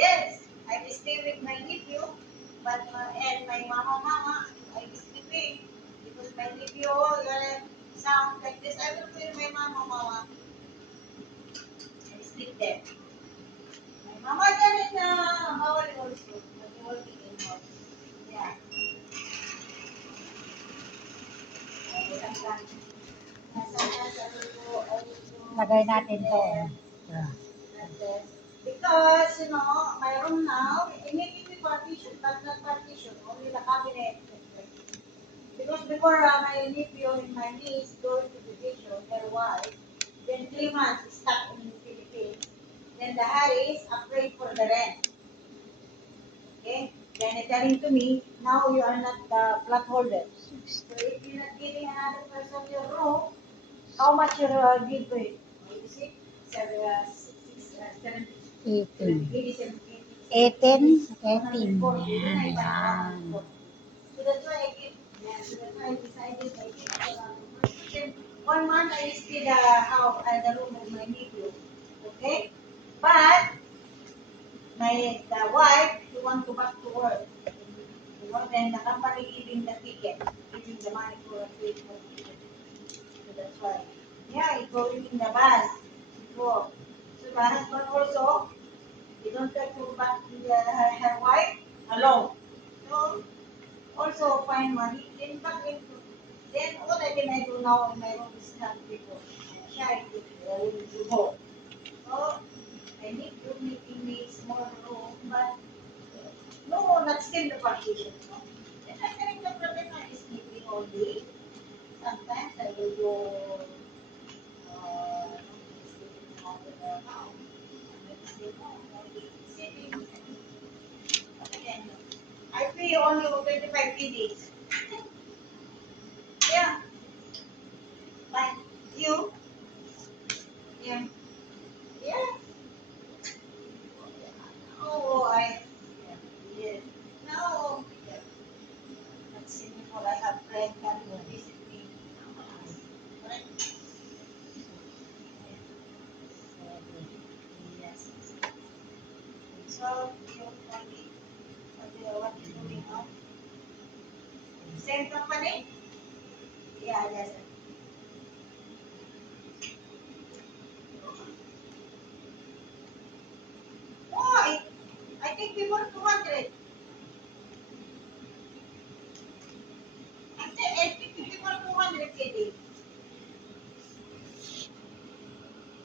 Yes, I stay with my nephew, but and my mama, I stay with because my nephew sound like this. I will with my mama. I stay there. My mama done in Hawaii also. But working in Hawaii. Yeah. Sometimes Lagay natin to. Yeah. Because, my room now, immediately partition, but not partition, only the cabinet. Because before my nephew and my niece go to vacation, their wife, then 3 months stuck in the Philippines. Then the Harris afraid for the rent. Okay? Then they telling to me, now you are not the flat holder. So if you're not giving another person your room, how much you give to it? You see? 70, 18. 87, 18. 18. 18. Yan, yan. So that's why I give, yeah, so that's why I decided I give for then 1 month I stay the house, the room of my nephew. Okay? But the wife, she want to back to work. Then the company giving the ticket, giving the money for a trip for ticket. So that's why. Yeah, it's going in the bus. Before. So the husband also, they don't take to back to her wife alone. So also find money, then back into. Then what I can I do now in my room is not people. Shy to go. So I need to making me small room, but no, not still the partition. No? And I think the problem is sleeping all day. Sometimes I will go sleeping out of the house. And then sleep home. I'll be sitting. But again, I pay only 25 days. Yeah. Like you? Yeah. Yeah. Oh, yeah. No. Yeah. Let's see before I have friend come to visit me. Correct? Yes. So, you only, what you doing now? Same company? Yeah, yes. Oh, I think before 200.